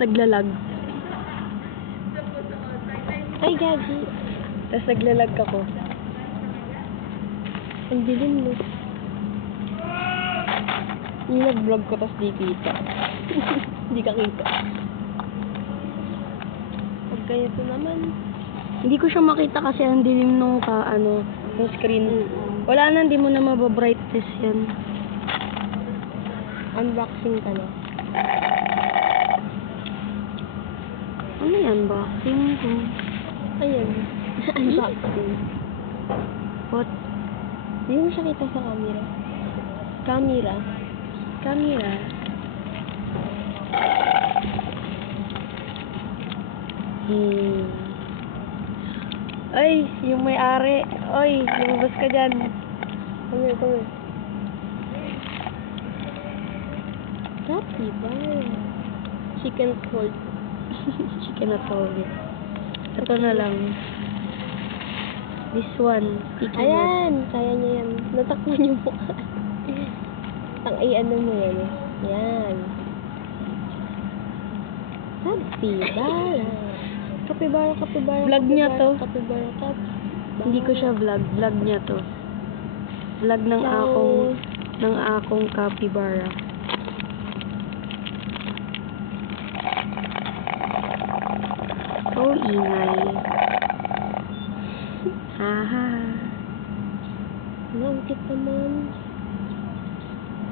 naglalag. Ay, gagi. Tapos naglalag ako. Ang dilim mo. Yung nag-vlog ko, tapos di kita. Hindi ka kita. Pag ganito naman. Hindi ko siya makita kasi ang dilim nung yung screen. Wala na, hindi mo na mababrightness yan. Unboxing ka na. Ano yan, boxing ko? Ayun. Unboxing. What? Hindi mo siya kita sa camera. Camera. Camera. Ay, yung may-ari. Oy, lumabas ka dyan. Come here. Capybara. She can't hold. She cannot hold it. Ito na lang. This one. Sticky note. Ayan, kaya niya yan. Natakpan yung mukha. Ano mo yan eh. Yan. Capybara. Vlog niya to. Capybara. Hindi ko siya vlog. Vlog niya to. Vlog ng akong capybara. Oh, ingay. Haha. Ang cute naman.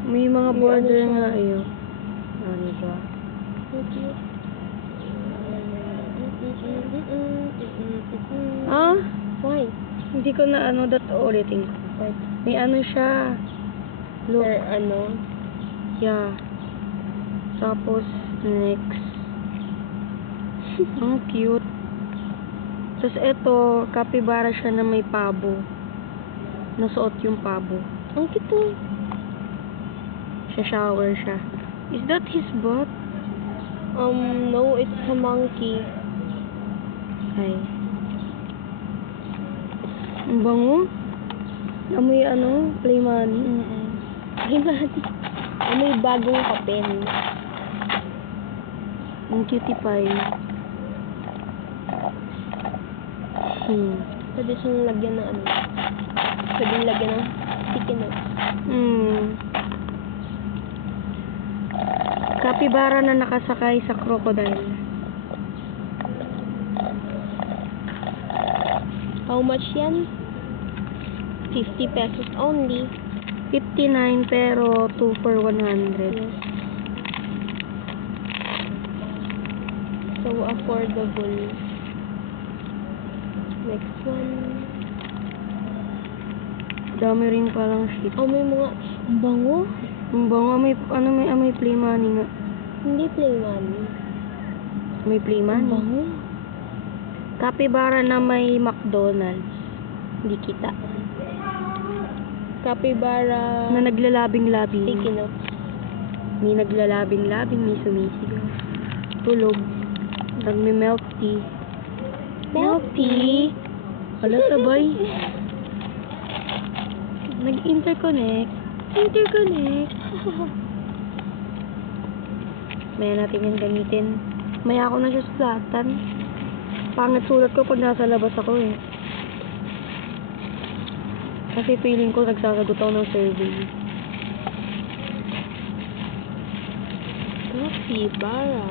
May mga May border ano siya. nga ayo. Ano ba? Ang cute. Ah? Why? Hindi ko na ulitin ko. May ano siya. Look. Or Yeah. Tapos, next. Ang cute. Tapos ito, capybara siya na may pabo. Nasuot yung pabo. Ang cute to. Shower siya. Is that his butt? No, it's a monkey. Ay. Ang bango. Amoy play money. Ay, mati. May bagong papel. Ang cutie pie. Pwede siyang lagyan ng Pwede lagyan ng sticky notes. Capybara na nakasakay sa crocodile. How much yan? 50 pesos only. 59 pero 2 for 100. Yes. So affordable. Next one. Dami rin palang shit. Oh, may mga bango. Ang bango, may may play money nga. Hindi play money. May play money. Bango. Capybara na may McDonald's. Hindi kita. Capybara. Na naglalabing-labing. Sticky notes. May naglalabing-labing, may sumisigaw. Tulog. Nagme-milk tea. Milk tea? Wala sabay. Nag-interconnect. Maya natin yan gamitin. Maya ako na siya sulatan. Pangit sulat ko pag nasa labas ako eh. Kasi feeling ko nagsasagot ako ng survey. Capybara.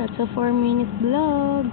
That's a 4-minute vlog.